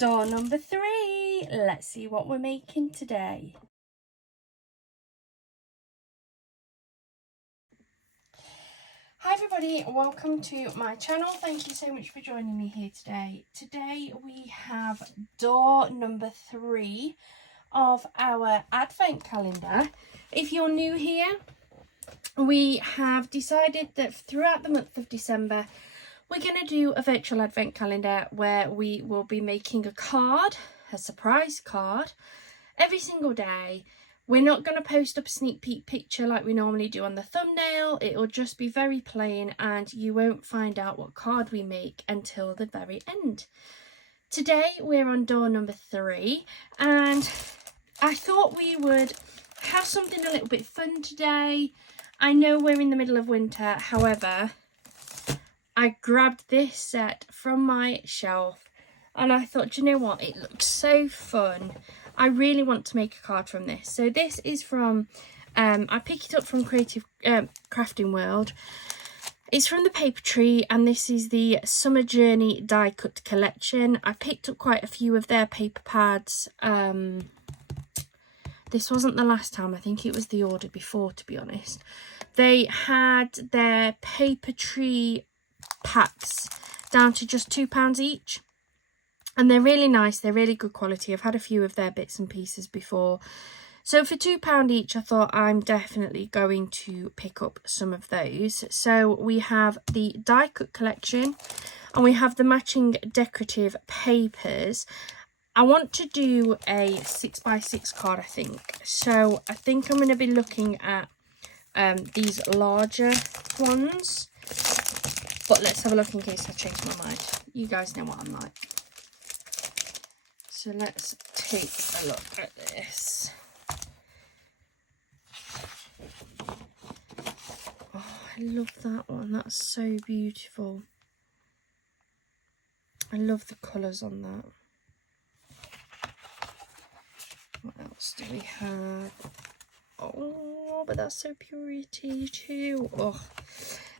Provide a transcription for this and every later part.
Door number 3. Let's see what we're making today. Hi everybody, welcome to my channel. Thank you so much for joining me here today. Today we have door number 3 of our advent calendar. If you're new here, we have decided that throughout the month of December we're going to do a virtual advent calendar where we will be making a card, a surprise card, every single day. We're not going to post up a sneak peek picture like we normally do on the thumbnail. It will just be very plain and you won't find out what card we make until the very end. Today we're on door number 3 and I thought we would have something a little bit fun today. I know we're in the middle of winter, however, I grabbed this set from my shelf and I thought, do you know what, it looks so fun. I really want to make a card from this. So this is from, I picked it up from Creative Crafting World. It's from the Paper Tree and this is the Summer Journey die cut collection. I picked up quite a few of their paper pads. This wasn't the last time, I think it was the order before, to be honest. They had their Paper Tree packs down to just £2 each. And they're really nice, they're really good quality. I've had a few of their bits and pieces before. So for £2 each, I thought I'm definitely going to pick up some of those. So we have the die cut collection and we have the matching decorative papers. I want to do a 6x6 card, I think. So I think I'm going to be looking at these larger ones. But let's have a look in case I change my mind. You guys know what I'm like. So let's take a look at this. Oh, I love that one. That's so beautiful. I love the colours on that. What else do we have? Oh, but that's so pretty too. Oh,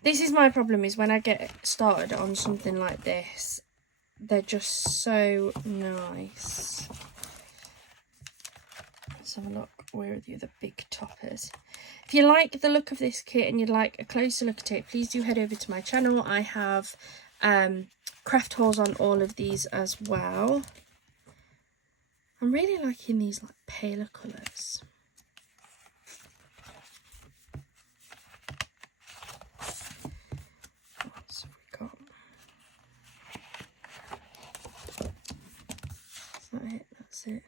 this is my problem, is when I get started on something like this, they're just so nice. Let's have a look. Where are the other big toppers? If you like the look of this kit and you'd like a closer look at it, please do head over to my channel. I have craft hauls on all of these as well. I'm really liking these like paler colours. What else have we got? Is that it? That's it.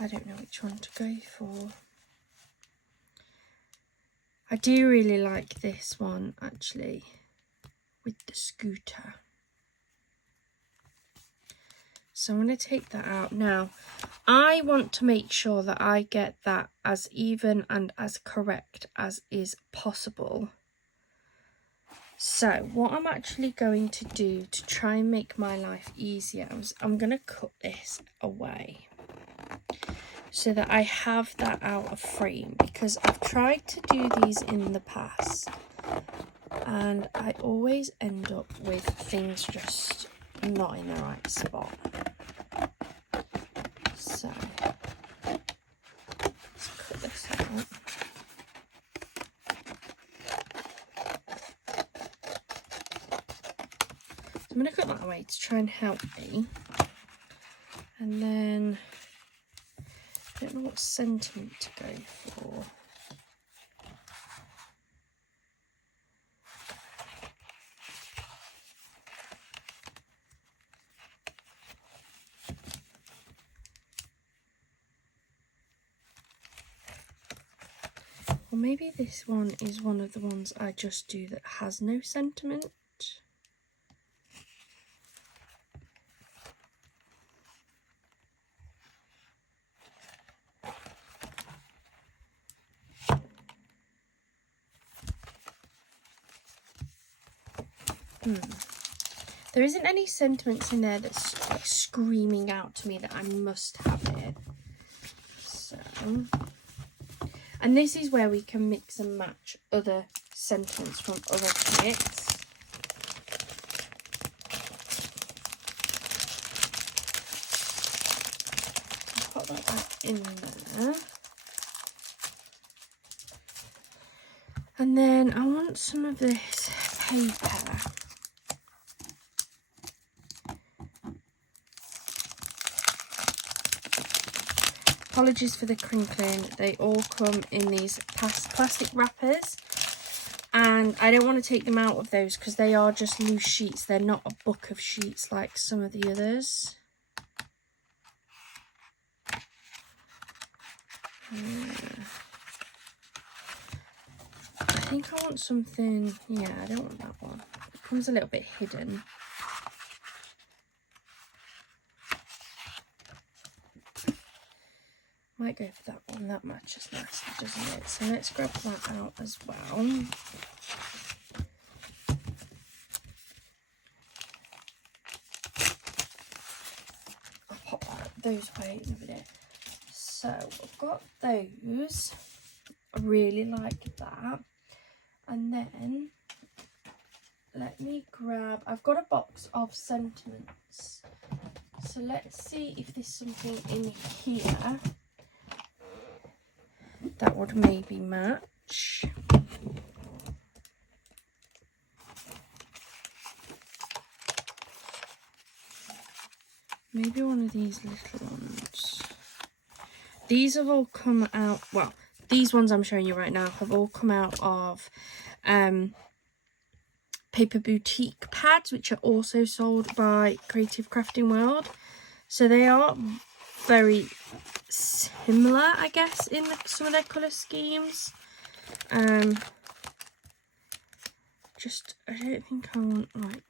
I don't know which one to go for. I do really like this one actually, with the scooter. So I'm going to take that out. Now, I want to make sure that I get that as even and as correct as is possible. So what I'm actually going to do to try and make my life easier is I'm going to cut this away so that I have that out of frame, because I've tried to do these in the past and I always end up with things just not in the right spot. So let's cut this out. I'm going to cut that away to try and help me. And then I don't know what sentiment to go for. Or maybe this one is one of the ones I just do that has no sentiment. There isn't any sentiments in there that's like screaming out to me that I must have it. So And this is where we can mix and match other sentiments from other kits. Put that back in there. And then I want some of this paper. Apologies for the crinkling. They all come in these plastic wrappers. And I don't want to take them out of those because they are just loose sheets. They're not a book of sheets like some of the others. I think I want something, yeah, I don't want that one. It comes a little bit hidden. Might go for that one, that matches nicely, doesn't it? So let's grab that out as well. I'll pop those away in a minute. So I've got those. I really like that. And then let me grab, I've got a box of sentiments. So let's see if there's something in here that would maybe match. Maybe one of these little ones. These have all come out, well, these ones I'm showing you right now have all come out of Paper Boutique pads, which are also sold by Creative Crafting World. So they are very similar, I guess, in some of their colour schemes. Just, I don't think I want, like,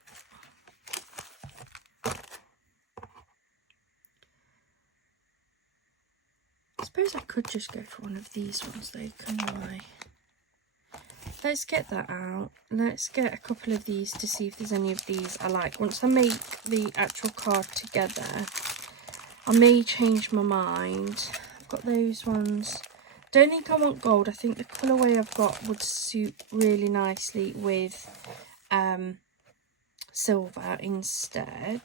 I suppose I could just go for one of these ones though, couldn't I? Let's get that out. Let's get a couple of these to see if there's any of these I like. Once I make the actual card together, I may change my mind. I've got those ones. Don't think I want gold. I think the colourway I've got would suit really nicely with silver instead.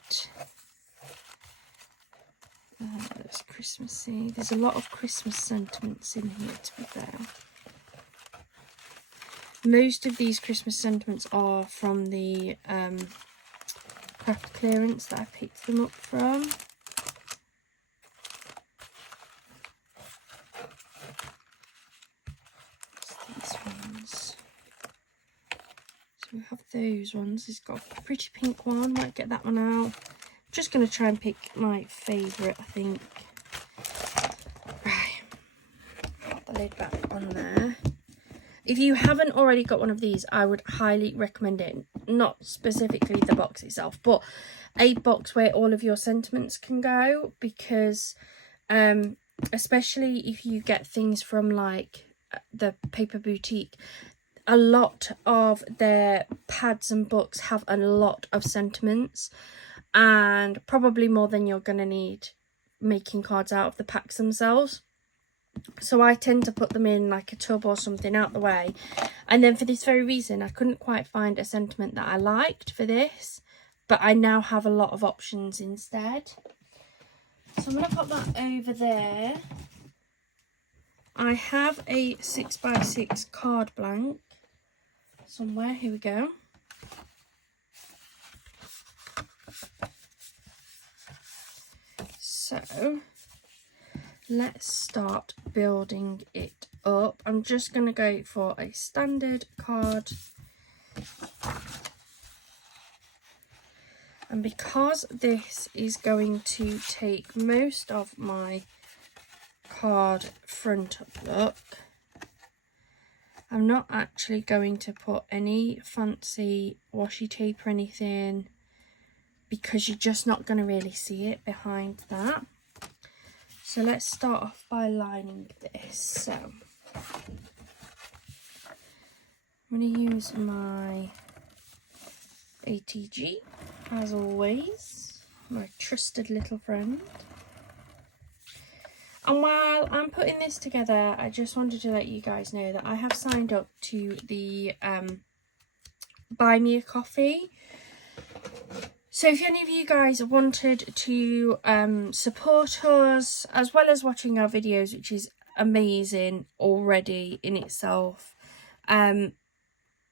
That's Christmassy. There's a lot of Christmas sentiments in here, to be fair. Most of these Christmas sentiments are from the craft clearance that I picked them up from. What's these ones? So we have those ones. It's got a pretty pink one. Might get that one out. Just going to try and pick my favourite, I think. Right. Put the lid back on there. If you haven't already got one of these, I would highly recommend it. Not specifically the box itself, but a box where all of your sentiments can go. Because especially if you get things from like the Paper Boutique, a lot of their pads and books have a lot of sentiments. And probably more than you're going to need making cards out of the packs themselves. So I tend to put them in like a tub or something out the way. And then for this very reason, I couldn't quite find a sentiment that I liked for this. But I now have a lot of options instead. So I'm going to pop that over there. I have a 6x6 card blank somewhere. Here we go. So let's start building it up. I'm just going to go for a standard card. And because this is going to take most of my card front look, I'm not actually going to put any fancy washi tape or anything, because you're just not going to really see it behind that. So let's start off by lining this. So I'm going to use my ATG, as always, my trusted little friend. And while I'm putting this together, I just wanted to let you guys know that I have signed up to the Buy Me a Coffee. So if any of you guys wanted to support us, as well as watching our videos, which is amazing already in itself,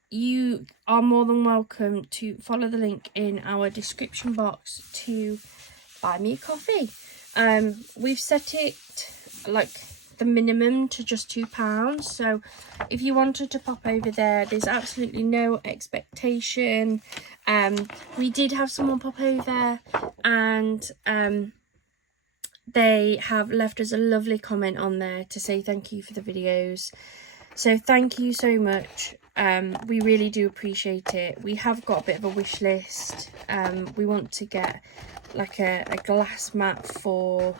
you are more than welcome to follow the link in our description box to buy me a coffee. We've set it like the minimum to just £2, so if you wanted to pop over there, there's absolutely no expectation. We did have someone pop over, and they have left us a lovely comment on there to say thank you for the videos. So thank you so much. We really do appreciate it. We have got a bit of a wish list. We want to get like a glass mat for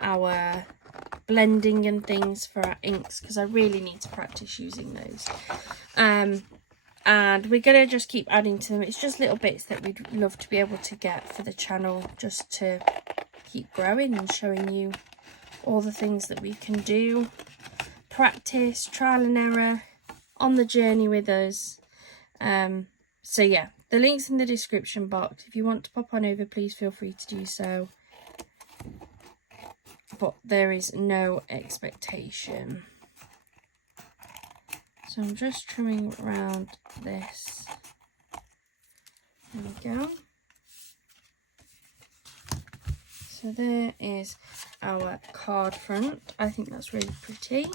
our blending and things for our inks, because I really need to practice using those. And we're gonna just keep adding to them. It's just little bits that we'd love to be able to get for the channel, just to keep growing and showing you all the things that we can do. Practice, trial and error, on the journey with us. So yeah, the link's in the description box. If you want to pop on over, please feel free to do so. But there is no expectation. So I'm just trimming around this. There we go. So there is our card front. I think that's really pretty.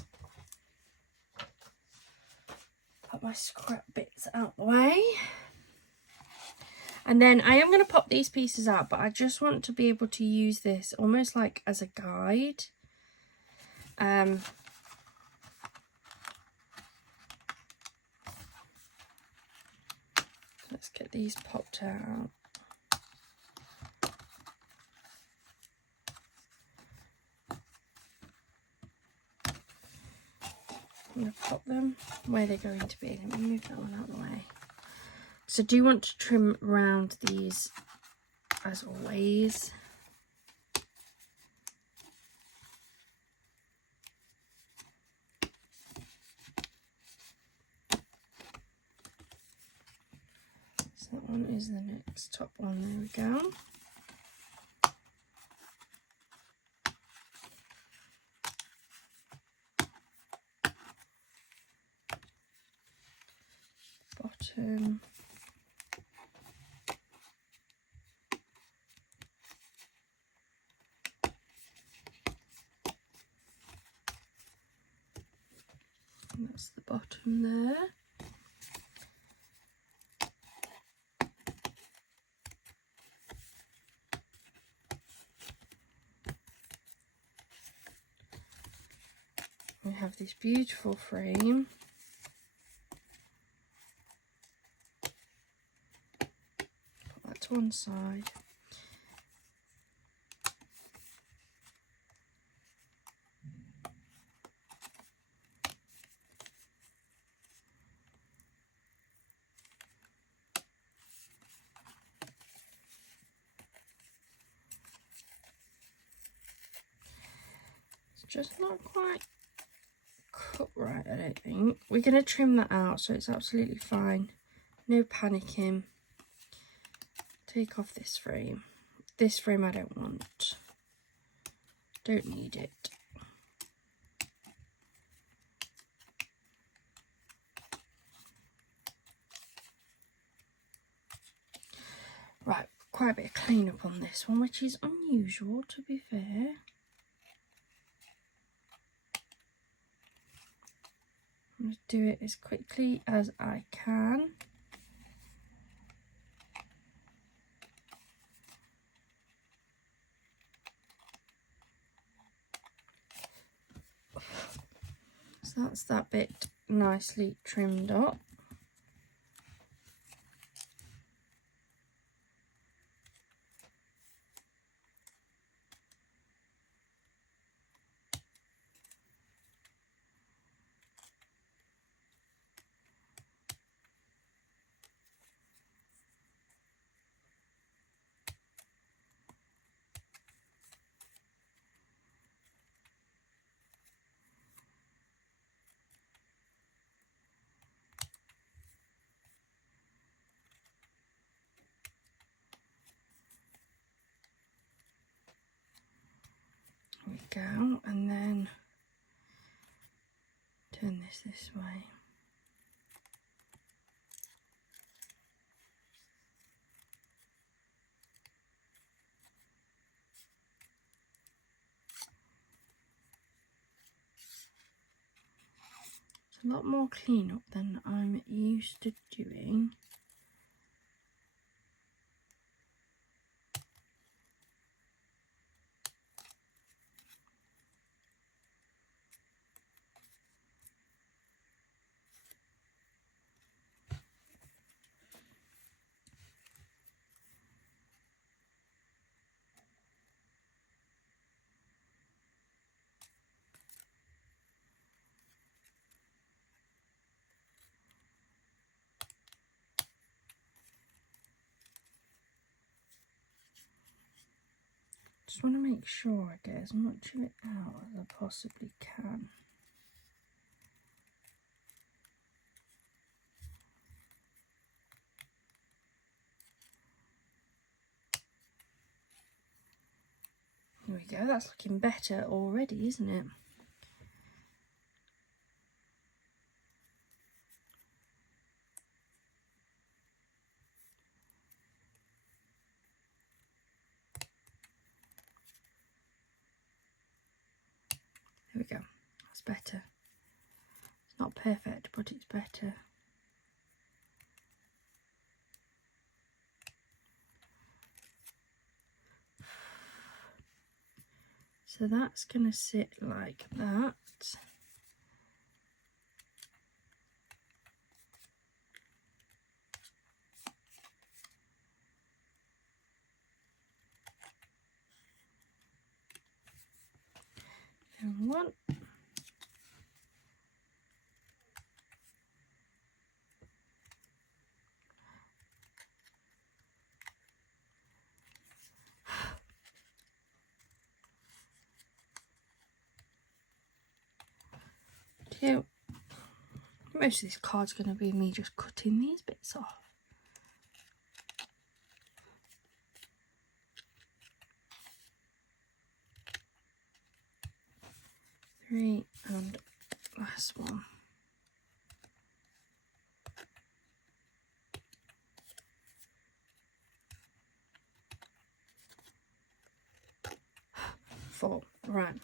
Put my scrap bits out the way. And then I am going to pop these pieces out, but I just want to be able to use this almost like as a guide. Let's get these popped out. I'm going to pop them where they're going to be. Let me move that one out of the way. So I do want to trim around these as always. So that one is the next top one. There we go. Bottom. And that's the bottom there. We have this beautiful frame. Put that to one side. It's just not quite cut right, I don't think. We're going to trim that out, so it's absolutely fine. No panicking. Take off this frame. This frame I don't want. Don't need it. Right, quite a bit of cleanup on this one, which is unusual, to be fair. I'm going to do it as quickly as I can. So that's that bit nicely trimmed up. we go, and then turn this way. It's a lot more cleanup than I'm used to doing. Just want to make sure I get as much of it out as I possibly can. There we go, that's looking better already, isn't it? There we go, that's better. It's not perfect, but it's better. So that's going to sit like that. And one. Two. Most of this card's going to be me just cutting these bits off. 3 and last one. Four. Right.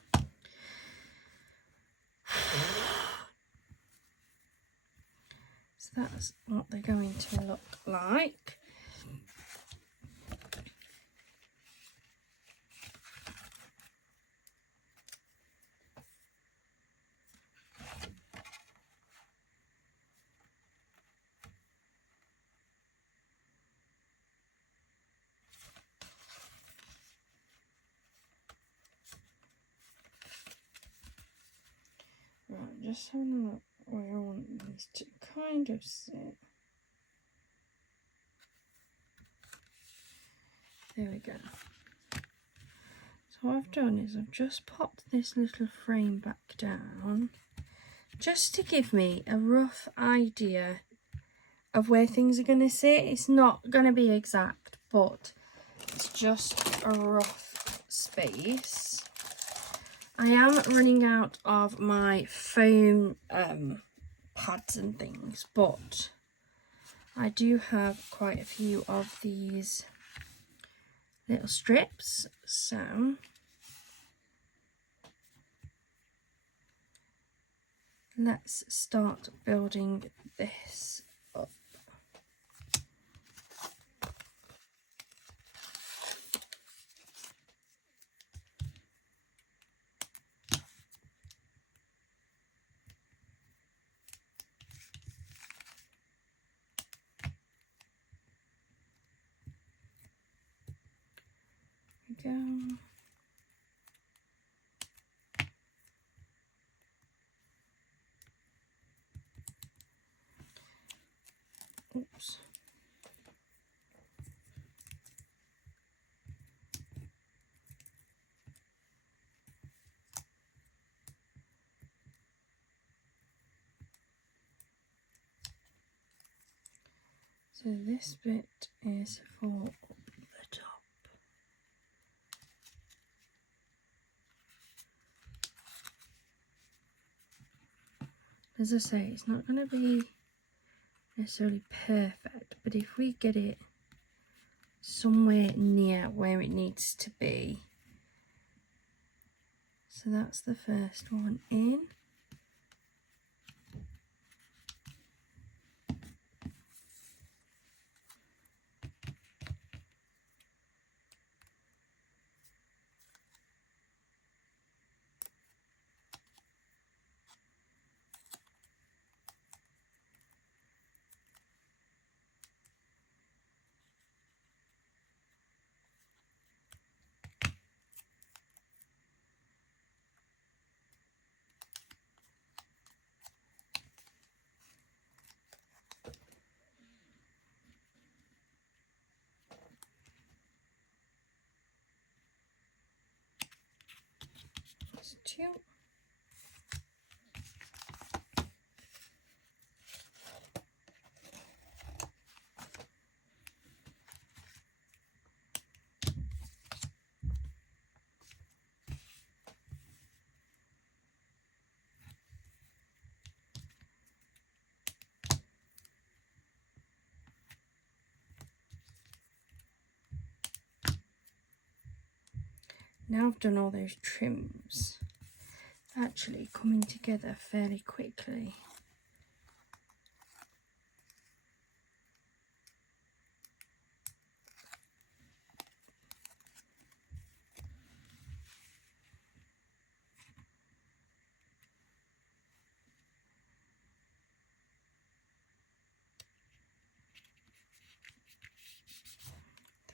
So that's what they're going to look like. Right, just having a look where I want these to kind of sit. There we go. So what I've done is I've just popped this little frame back down just to give me a rough idea of where things are going to sit. It's not going to be exact, but it's just a rough space. I am running out of my foam pads and things, but I do have quite a few of these little strips, so let's start building this up. Go. Oops. So this bit is for the top. as I say, it's not going to be necessarily perfect, but if we get it somewhere near where it needs to be. So that's the first one in. That's 2. Now I've done all those trims, actually coming together fairly quickly.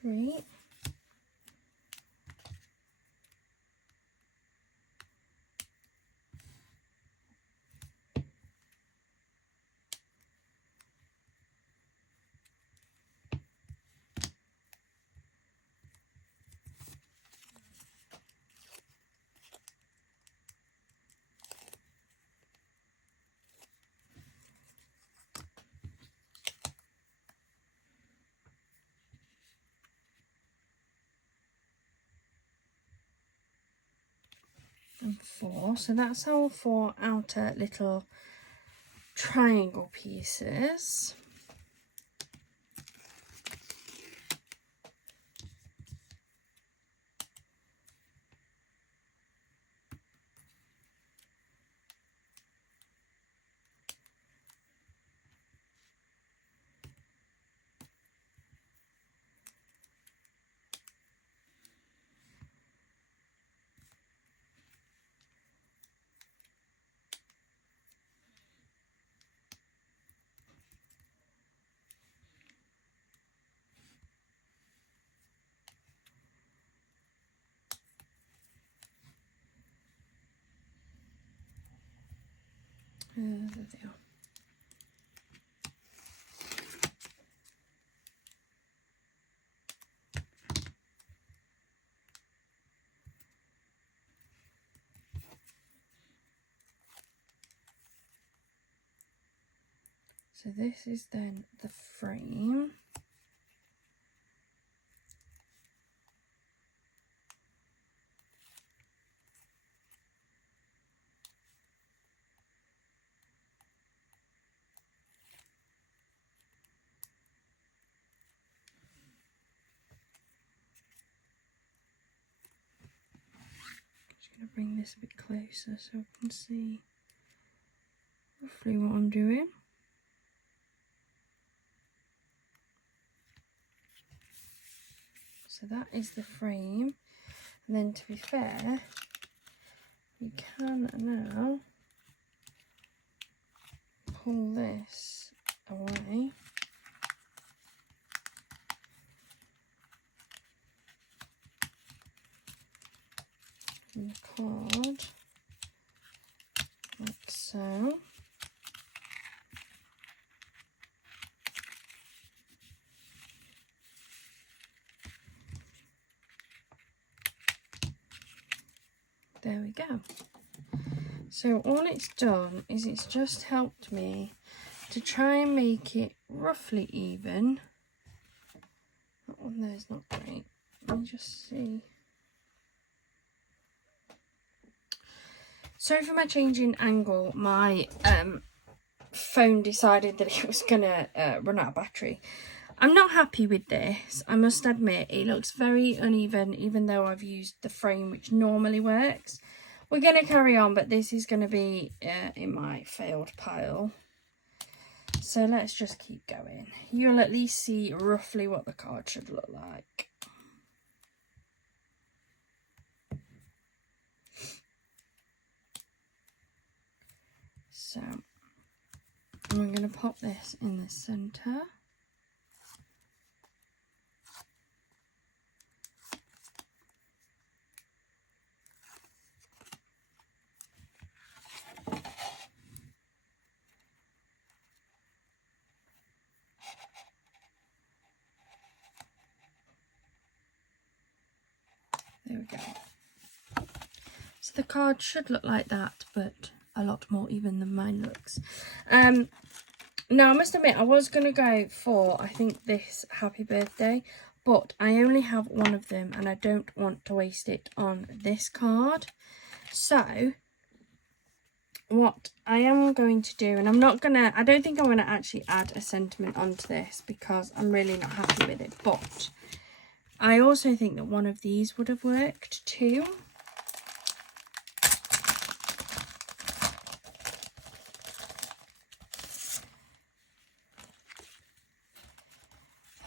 Three. And 4. So that's our 4 outer little triangle pieces. There they are. So this is then the frame. Just going to bring this a bit closer so I can see roughly what I'm doing. So that is the frame, and then to be fair, we can now pull this away. And the card, like so. There we go. So all it's done is it's just helped me to try and make it roughly even. That one there's not great. Let me just see. Sorry for my change in angle. My phone decided that it was gonna run out of battery. I'm not happy with this, I must admit. It looks very uneven, even though I've used the frame which normally works. We're going to carry on, but this is going to be in my failed pile. So let's just keep going. You'll at least see roughly what the card should look like. So I'm going to pop this in the centre. There we go. So the card should look like that, but a lot more even than mine looks. Now I must admit, I was going to go for, I think, this happy birthday, but I only have one of them and I don't want to waste it on this card. So what I am going to do, and I don't think I'm going to actually add a sentiment onto this because I'm really not happy with it, but I also think that one of these would have worked too.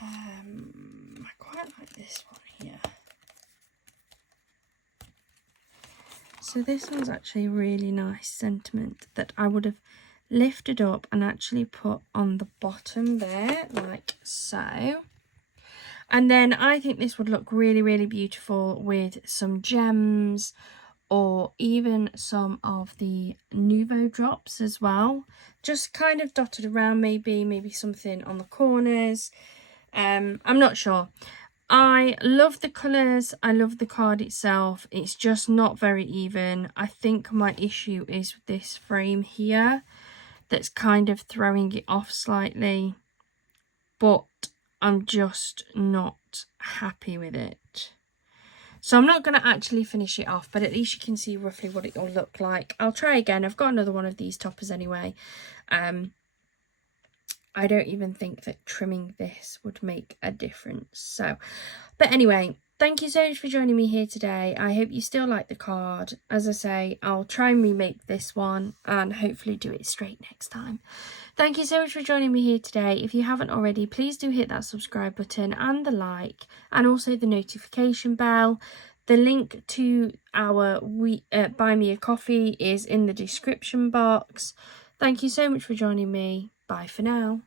I quite like this one here. So this one's actually a really nice sentiment that I would have lifted up and actually put on the bottom there, like so. And then I think this would look really, really beautiful with some gems or even some of the Nuvo drops as well. Just kind of dotted around, maybe something on the corners. I'm not sure. I love the colours, I love the card itself, it's just not very even. I think my issue is with this frame here that's kind of throwing it off slightly, but I'm just not happy with it. So I'm not going to actually finish it off, but at least you can see roughly what it will look like. I'll try again. I've got another one of these toppers anyway. I don't even think that trimming this would make a difference. So, but anyway, thank you so much for joining me here today. I hope you still like the card. As I say, I'll try and remake this one and hopefully do it straight next time. Thank you so much for joining me here today. If you haven't already, please do hit that subscribe button and the like, and also the notification bell. The link to our Buy Me a Coffee is in the description box. Thank you so much for joining me. Bye for now.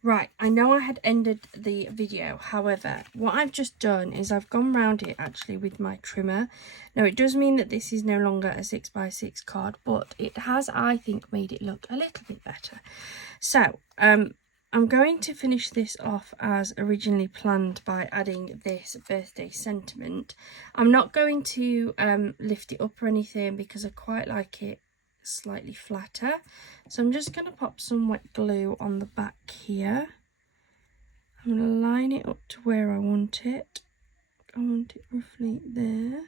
Right, I know I had ended the video, however, what I've just done is I've gone round it actually with my trimmer. Now, it does mean that this is no longer a 6x6 card, but it has, I think, made it look a little bit better. So, I'm going to finish this off as originally planned by adding this birthday sentiment. I'm not going to lift it up or anything because I quite like it slightly flatter. So I'm just going to pop some wet glue on the back here. I'm going to line it up to where I want it. I want it roughly there.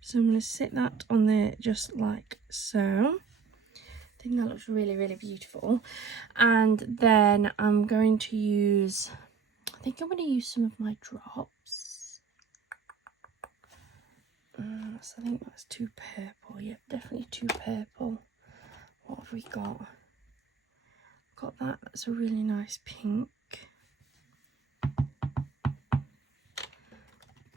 So I'm going to sit that on there just like so. I think that looks really, really beautiful. And then I'm going to use, I think I'm going to use some of my drops. So I think that's too purple. Yep, definitely too purple. What have we got? Got that. That's a really nice pink.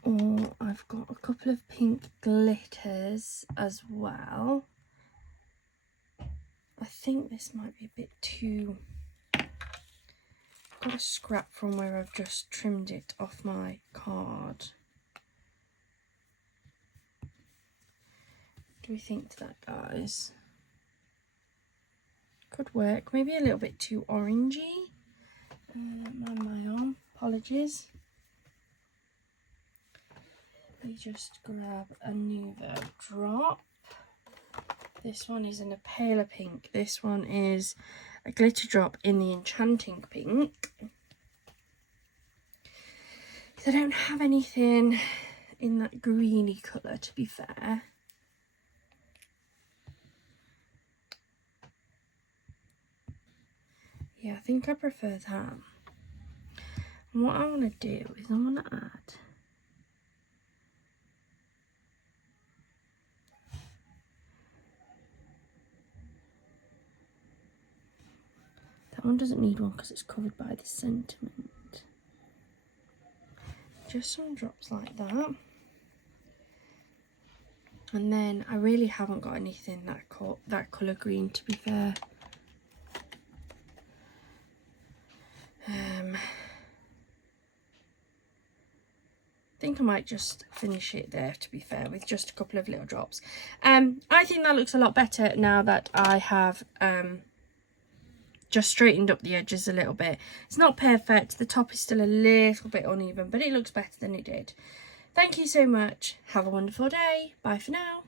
Or I've got a couple of pink glitters as well. I think this might be a bit too... I've got a scrap from where I've just trimmed it off my card. Do we think that, guys? Could work. Maybe a little bit too orangey. Mind my arm. Apologies. We just grab a Nuvo drop. This one is in a paler pink. This one is a glitter drop in the enchanting pink. I don't have anything in that greeny colour, to be fair. Yeah, I think I prefer that. And what I want to do is I want to add that one doesn't need one because it's covered by the sentiment. Just some drops like that. And then I really haven't got anything that colour green, to be fair. I think I might just finish it there, to be fair, with just a couple of little drops. I think that looks a lot better now that I have just straightened up the edges a little bit. It's not perfect, the top is still a little bit uneven, but it looks better than it did. Thank you so much. Have a wonderful day. Bye for now.